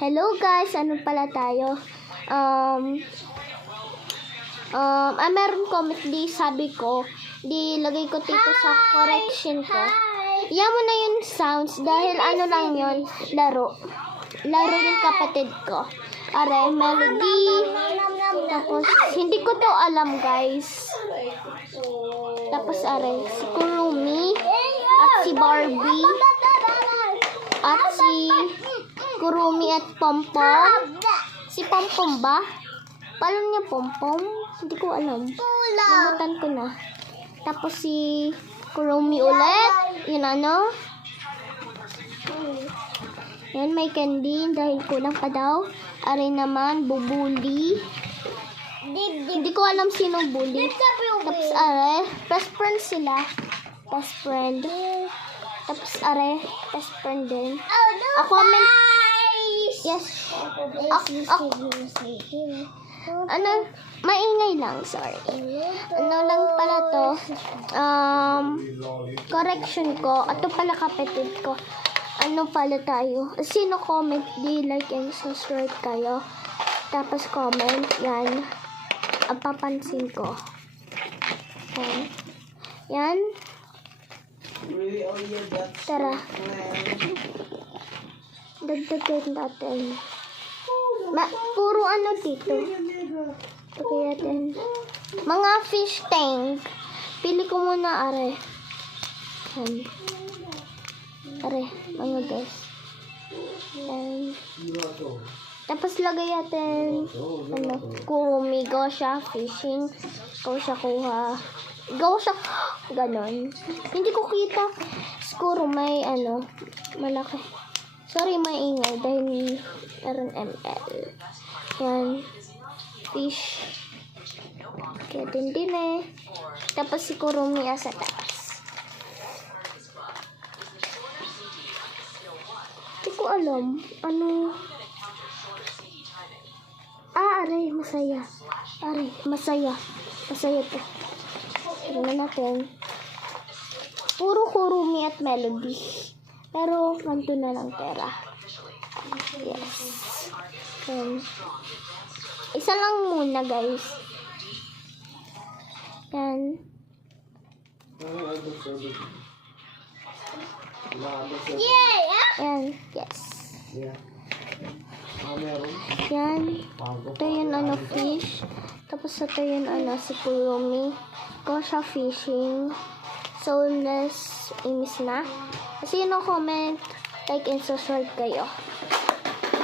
Hello guys, ano pala tayo? Meron comment di sabi ko, di lagay ko dito sa correction ko. Iyan mo na yung sounds dahil ano lang yun, laro. Laro yung kapatid ko. Are, melody. Tapos, hindi ko to alam guys. Tapos, are, si Kurumi. At si Barbie. At si Kurumi at Pompom. Si Pompom ba? Paano niya Pompom? Hindi ko alam. Namutan ko na. Tapos si Kurumi ulit. Yun ano. Yan, may candy dahil kulang pa daw. Are naman, bubuli. Hindi ko alam sino bully. Tapos are, best friend sila. Best friend. Tapos are, best friend din. Comment. Yes. Ano, maingay lang, sorry. Ano lang pala to, correction ko, ito pala kapatid ko. Ano pala tayo, sino comment, di like and subscribe kayo. Tapos comment, yan, ang papansin ko. Yan. Tara. Dagdagan natin. Puro ano dito. Okay natin. Mga fish tank. Pili ko muna, are. Are, mga guys. Yan. Tapos lagay natin, ano, Kurumi, go siya, fishing. Go siya kuha. Go siya, ganon. Hindi ko kita. Siguro may, ano, malaki. Sorry, maingay dahil meron ML. Yan. Fish. Kaya din eh. Tapos si Kurumi sa taas. Hindi ko alam. Ano? Aray, masaya. Aray, masaya. Masaya to. Tignan natin. Puro Kurumi at Melody. Pero, ganito na lang pera. Yes. Isa lang muna, guys. Yan. Yan. Yes. Yan. Ito yung ano, fish. Tapos ito yung ano, si Kurumi. Go siya fishing. Soulless, imis na. Kasi yun ang comment, like and subscribe kayo.